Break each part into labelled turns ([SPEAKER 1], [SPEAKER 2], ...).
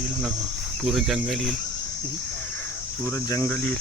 [SPEAKER 1] येईल ना पुरं जंगल येईल पुरं जंगल येईल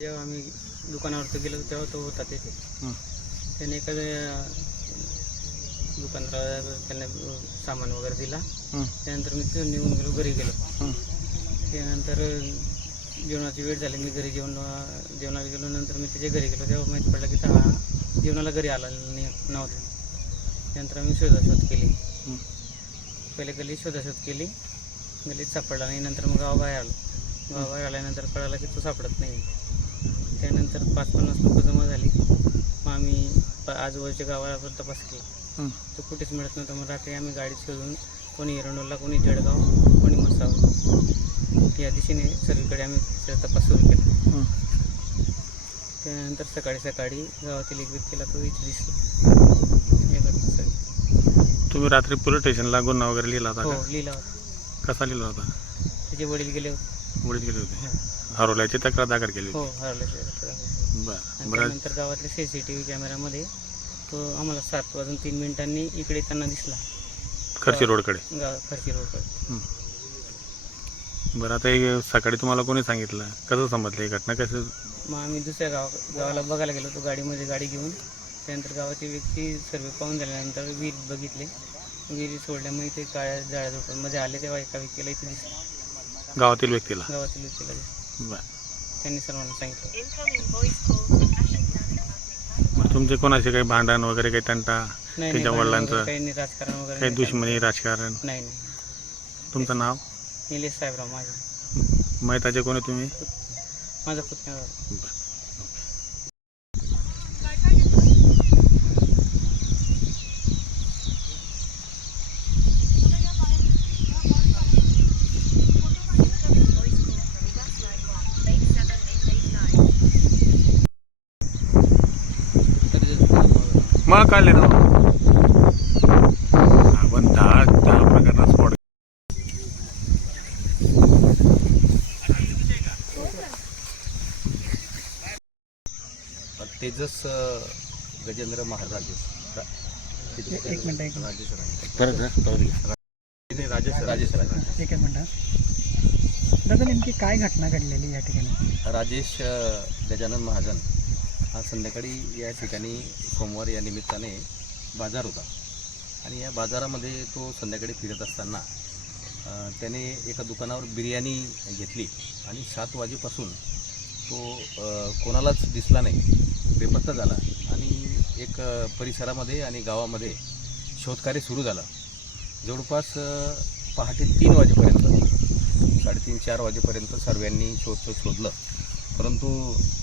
[SPEAKER 2] जेव्हा आम्ही दुकानावरती गेलो तेव्हा तो होता तिथे
[SPEAKER 1] हं.
[SPEAKER 2] त्याने एखाद्या दुकानदाराला त्यांना सामान वगैरे दिला.
[SPEAKER 1] हं,
[SPEAKER 2] त्यानंतर मी तिथून निघून गेलो घरी गेलो.
[SPEAKER 1] हं.
[SPEAKER 2] त्यानंतर जेवणाची वेळ झाली. मी घरी जेवण जेवणाला गेलो. नंतर मी त्याच्या घरी गेलो. तेव्हा माहीत पडलं की हा जेवणाला घरी आला नाही नव्हता. त्यानंतर आम्ही शोधाशोध केली.
[SPEAKER 1] हं.
[SPEAKER 2] पहिले गल्ली शोधाशोध केली. गल्लीत सापडला नाही. नंतर मग गावाबाहेर आलो. गावाबाहेर आल्यानंतर कळालं की तो सापडत नाही. त्यानंतर पाच पन्नास लोक जमा झाली. मग आम्ही प- आजूबाजूच्या गावाला पण तपास केला
[SPEAKER 1] हं.
[SPEAKER 2] तो कुठेच मिळत नव्हता. मग रात्री आम्ही गाडी शोधून कोणी एरंडोला कोणी जळगाव कोणी मसाव या दिशेने सगळीकडे आम्ही त्याचा तपास सुरू केला.
[SPEAKER 1] हं.
[SPEAKER 2] त्यानंतर सकाळी सकाळी गावातील एक व्यक्तीला तो इथे दिसला. या.
[SPEAKER 1] तुम्ही रात्री पोलीस स्टेशनला गुन्हा वगैरे लिहिला होता
[SPEAKER 2] हो
[SPEAKER 1] का?
[SPEAKER 2] लिहिला होता.
[SPEAKER 1] कसा लिहिला होता?
[SPEAKER 2] त्याचे वडील गेले होते.
[SPEAKER 1] वडील गेले होते. हरवल्याची तक्रार दाखल केली.
[SPEAKER 2] हो
[SPEAKER 1] होती
[SPEAKER 2] हरवल्याशिवाय
[SPEAKER 1] बरं.
[SPEAKER 2] आणि
[SPEAKER 1] बरं.
[SPEAKER 2] त्यानंतर गावातल्या सी सी टी व्ही कॅमेऱ्यामध्ये तो आम्हाला सात वाजून तीन मिनिटांनी इकडे त्यांना दिसला.
[SPEAKER 1] खर्ची रोडकडे.
[SPEAKER 2] गाव खर्ची रोडकडे.
[SPEAKER 1] बरं आता हे सकाळी तुम्हाला कोणी सांगितलं? कसं समजलं ही घटना? कसं?
[SPEAKER 2] मग आम्ही दुसऱ्या गाव गावाला बघायला गेलो तो गाडीमध्ये गाडी घेऊन. त्यानंतर गावाची व्यक्ती सर्व पाहून झाल्यानंतर विहीर बघितले. विहिरी सोडल्यामुळे इथे काळ्या जाळ्या झोपडमध्ये आले तेव्हा एका व्यक्तीला इथे दिसलं.
[SPEAKER 1] गावातील व्यक्तीला?
[SPEAKER 2] गावातील व्यक्तीला दिसलं.
[SPEAKER 1] बरं.
[SPEAKER 2] त्यांनी सर्वांना सांगितलं.
[SPEAKER 1] तुमचे कोणाचे काही भांडण वगैरे काही तंटा
[SPEAKER 2] नाही
[SPEAKER 1] त्याच्या वडिलांचं?
[SPEAKER 2] वगैरे काही नाही राजकारण वगैरे
[SPEAKER 1] काही
[SPEAKER 2] नाही,
[SPEAKER 1] दुश्मनी राजकारण?
[SPEAKER 2] नाही. नाही
[SPEAKER 1] तुमचं नाव?
[SPEAKER 2] निलेश साहेबराव माझं.
[SPEAKER 1] मैताचे कोणी तुम्ही?
[SPEAKER 2] माझा पुतण्या.
[SPEAKER 1] बरं. काढले ना. आपण दहा दहा प्रकारचा स्पॉट
[SPEAKER 3] तेजस गजेंद्र महाराज.
[SPEAKER 2] एक मिनिट एक
[SPEAKER 3] राजेश तिथे राजेश राजेश राणे.
[SPEAKER 2] एक मिनिट दादा नेमकी काय घटना घडलेली या ठिकाणी?
[SPEAKER 3] राजेश गजानन महाजन. हा संध्याकाळी या ठिकाणी सोमवार या निमित्ताने बाजार होता. आणि या बाजारामध्ये तो संध्याकाळी फिरत असताना त्याने एका दुकानावर बिर्याणी घेतली आणि सात वाजेपासून तो कोणालाच दिसला नाही. बेपत्ता झाला आणि एक परिसरामध्ये आणि गावामध्ये शोधकार्य सुरू झालं. जवळपास पहाटे तीन वाजेपर्यंत साडेतीन चार वाजेपर्यंत सर्वांनी शोध शोध शोधलं. परंतु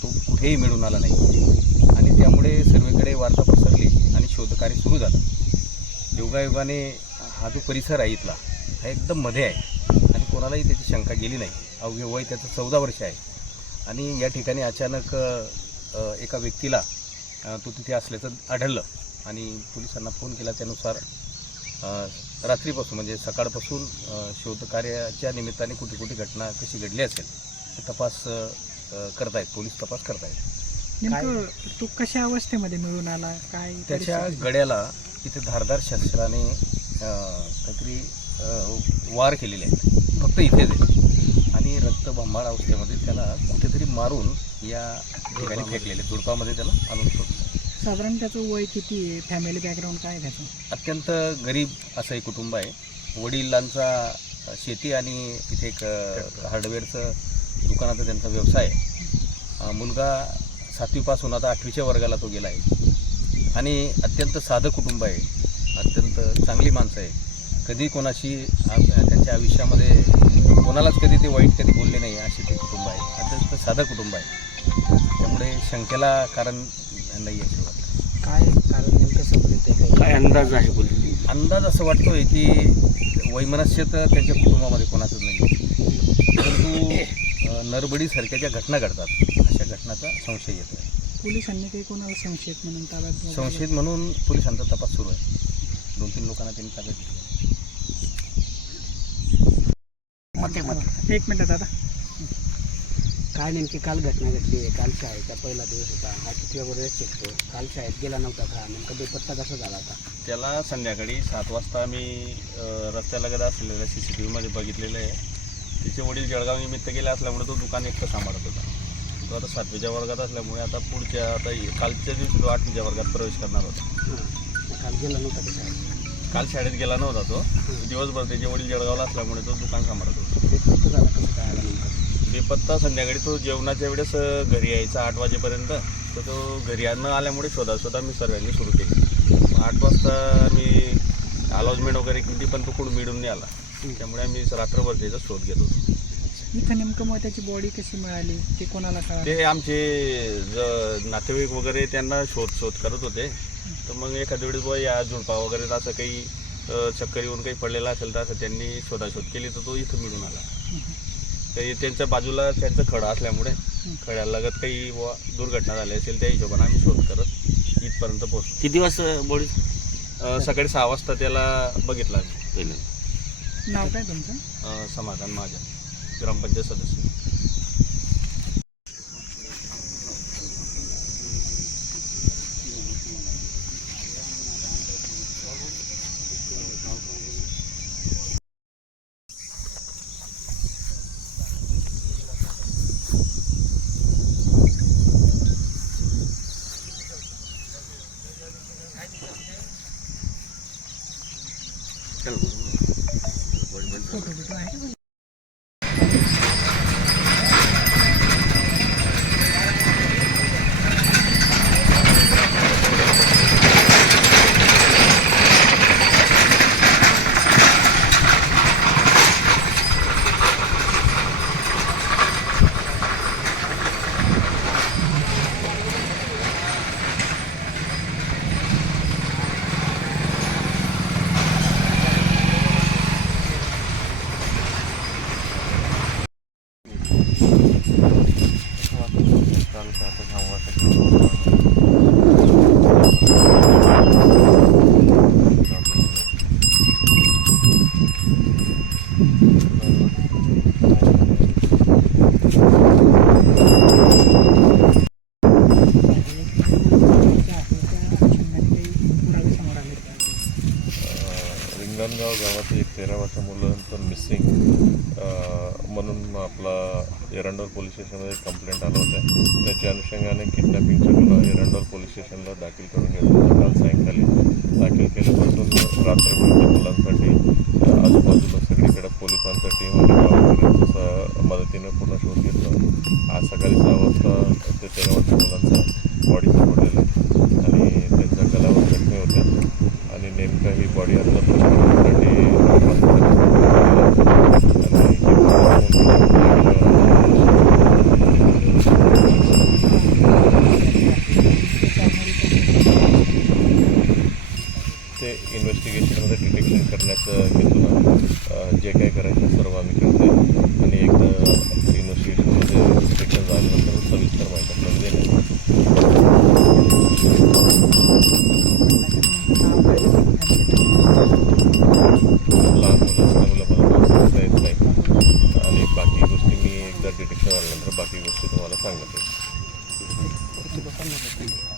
[SPEAKER 3] तो कुठेही मिळून आला नाही. आणि त्यामुळे सर्वेकडे वार्ता पसरली आणि शोधकार्य सुरू झालं. योगायोगाने हा जो परिसर आहे इथला हा एकदम मध्ये आहे. आणि कोणालाही त्याची शंका गेली नाही. अवघे वय त्याचं चौदा वर्ष आहे. आणि या ठिकाणी अचानक एका व्यक्तीला तो तिथे असल्याचं आढळलं. आणि पोलिसांना फोन केला त्यानुसार रात्रीपासून म्हणजे सकाळपासून शोधकार्याच्या निमित्ताने कुठे कुठे घटना कशी घडली असेल तपास करतायत पोलीस तपास करतायत.
[SPEAKER 4] नेमकं तो कशा अवस्थेमध्ये मिळून आला? काय
[SPEAKER 3] त्याच्या
[SPEAKER 4] परिस्थिती?
[SPEAKER 3] गड्याला इथे धारदार शस्त्राने अ, काहीतरी अ, वार केलेले आहेत. फक्त इथेच आहे आणि रक्तबंबाळ अवस्थेमध्ये त्याला कुठेतरी मारून या ठिकाणी फेकलेले झुडपामध्ये त्याला आणून सोडलं
[SPEAKER 4] साधारण त्याचं वय किती आहे? फॅमिली बॅकग्राऊंड काय आहे त्याचं?
[SPEAKER 3] अत्यंत गरीब असं एक कुटुंब आहे. वडिलांचा शेती आणि इथे एक अ, हार्डवेअरचं दुकानाचा त्यांचा व्यवसाय आहे. मुलगा सातवीपासून आता आठवीच्या वर्गाला तो गेला आहे. आणि अत्यंत साधं कुटुंब आहे. अत्यंत चांगली माणसं आहे. कधी कोणाशी आ- त्यांच्या आयुष्यामध्ये कोणालाच कधी ते वाईट कधी बोलले नाही अशी ते कुटुंब आहे. अत्यंत साधं कुटुंब आहे. त्यामुळे शंकेला कारण नाही आहे
[SPEAKER 4] काय कारण नेमकं समजते
[SPEAKER 5] काय अंदाज आहे बोलतो
[SPEAKER 3] अंदाज असं वाटतोय की वैमनस्य तर त्यांच्या कुटुंबामध्ये कोणाचंच नाही परंतु नरबडीसारख्या ज्या घटना घडतात. अशा घटनाचा संशय येतो.
[SPEAKER 4] पोलिसांनी काही कोणाला संशयित म्हणून ताब्यात घेतलं?
[SPEAKER 3] संशयित म्हणून पोलिसांचा तपास सुरू आहे. दोन तीन लोकांना त्यांनी ताब्यात घेतलं
[SPEAKER 5] मते मत.
[SPEAKER 4] एक मिनिट दादा.
[SPEAKER 5] काय नेमकी काल घटना घडली आहे? काल शाळेचा पहिला दिवस होता. हा किती वेळेस शिकतो काल शाळेत गेला नव्हता का? नेमका बेपत्ता कसा झाला होता?
[SPEAKER 1] त्याला संध्याकाळी सात वाजता मी रस्त्यालगत असलेल्या सी सी टी व्हीमध्ये बघितलेलं आहे. तिचे वडील जळगाव निमित्त गेले असल्यामुळे तो दुकान एकटं सांभाळत होता. तो आता सातवीच्या वर्गात असल्यामुळे आता पुढच्या आता कालच्या दिवशी तो आठवीच्या वर्गात प्रवेश करणार होता.
[SPEAKER 5] काल गेला नव्हता शाळेत?
[SPEAKER 1] काल शाळेत गेला नव्हता तो. दिवसभर त्याचे वडील जळगावला असल्यामुळे तो दुकान सांभाळत होता.
[SPEAKER 5] बेपत्ता
[SPEAKER 1] संध्याकाळी तो जेवणाच्या वेळेस घरी यायचा आठ वाजेपर्यंत. तर तो घरी न आल्यामुळे शोधा मी सर्वांनी सुरू केली. आठ वाजता मी अलॉजमेंट वगैरे केली पण तो कोण मिळून नाही आला. त्यामुळे आम्ही रात्रभर त्याचा शोध घेत होतो.
[SPEAKER 4] इथं नेमकं मग त्याची बॉडी कशी मिळाली? ते कोणाला कळालं?
[SPEAKER 1] ते आमचे ज नातेवाईक वगैरे त्यांना शोध शोध करत होते. तर मग एखाद्या वेळेस बुवा या झुडपा वगैरे असं काही अ, चक्कर येऊन काही पडलेला असेल तर असं त्यांनी शोधाशोध केली तर तो इथं मिळून आला. तर त्यांच्या बाजूला त्यांचं खडं असल्यामुळे खड्यालगत काही बुवा दुर्घटना झाली असेल त्या हिशोबाने आम्ही शोध करत इथपर्यंत पोहोचलो.
[SPEAKER 5] किती वाजता बॉडी
[SPEAKER 1] अ, सकाळी सहा वाजता त्याला बघितलं आम्ही.
[SPEAKER 4] नाव काय तुमचं?
[SPEAKER 1] समाधान माझ्या ग्रामपंचायत सदस्य
[SPEAKER 4] फोटो बिटो आहे पुरावे समोर आले
[SPEAKER 6] रिंगणगाव गावात एक तेरा वर्षा मुलांचं मिसिंग म्हणून आपला एरंडोल पोलीस स्टेशनमध्ये कंप्लेंट आलं होतं त्याच्या अनुषंगाने किडनॅपिंगचा गुन्हा एरंडोल पोलीस स्टेशनला दाखल करून घेतला. काल सायंकाळी दाखल केल्यापासून रात्रभर त्या मुलांसाठी आजूबाजूला सगळीकडे पोलिसांचा टीम आणि गावकऱ्यांच्या मदतीने पूर्ण शोध घेतला. आज सकाळी सहा वाजता त्याच्या गावात वर्षा मुलांचा बॉडी सापडलेला आहे आणि त्यांच्या गलावर जखमी होत्या आणि नेमकं ही बॉडी आता पोस्टमॉर्टमसाठी आणि ही ते इन्व्हेस्टिगेशनमध्ये डिटेक्शन करण्याचं हेतून अ, जे काय करायचं सर्व आम्ही करतोय आणि एकदा इन्व्हेस्टिगेशनमध्ये डिटेक्शन झाल्यानंतर सविस्तर माहिती आपल्याला देण्यात येईल. लहान मुलं असल्यामुळे मला सांगता येत नाही आणि बाकी गोष्टी मी एकदा डिटेक्शन आल्यानंतर बाकी गोष्टी तुम्हाला सांगत. येईल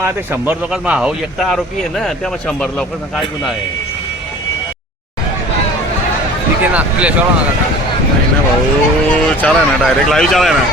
[SPEAKER 7] तेव्हा आता शंभर लोकांना मग हा एकटा आरोपी आहे ना तेव्हा शंभर लोकांना काय गुन्हा आहे?
[SPEAKER 8] नाही ना भाऊ चालाय ना डायरेक्ट लाईव्ह चालाय ना.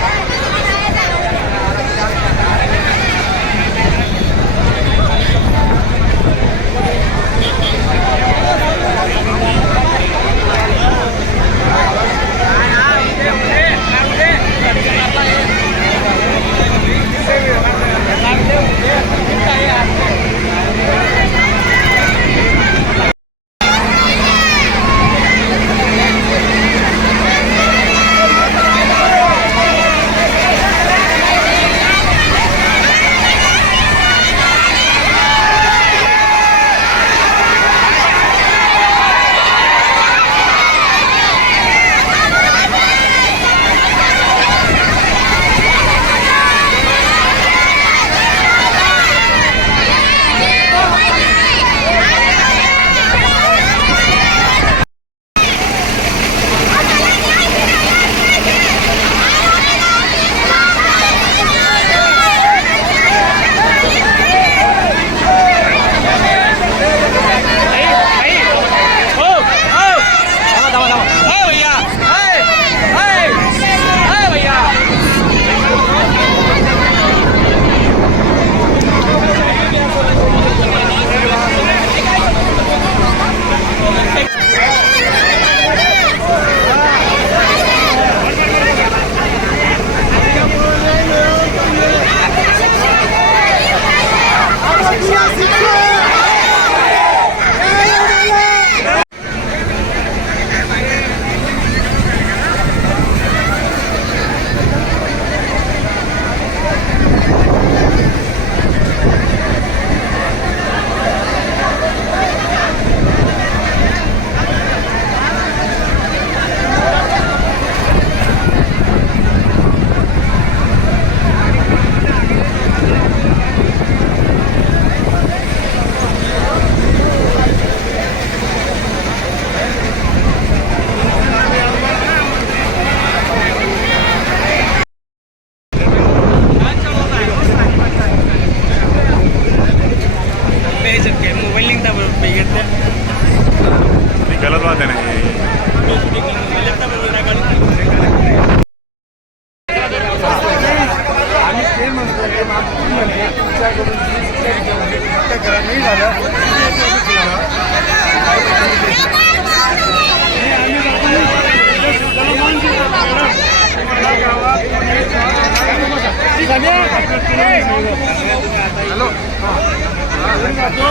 [SPEAKER 8] टाकतो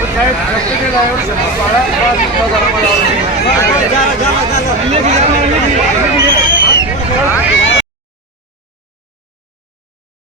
[SPEAKER 8] पण साहेब सक्तीचे ड्रायव्हर शब्द पाळा मला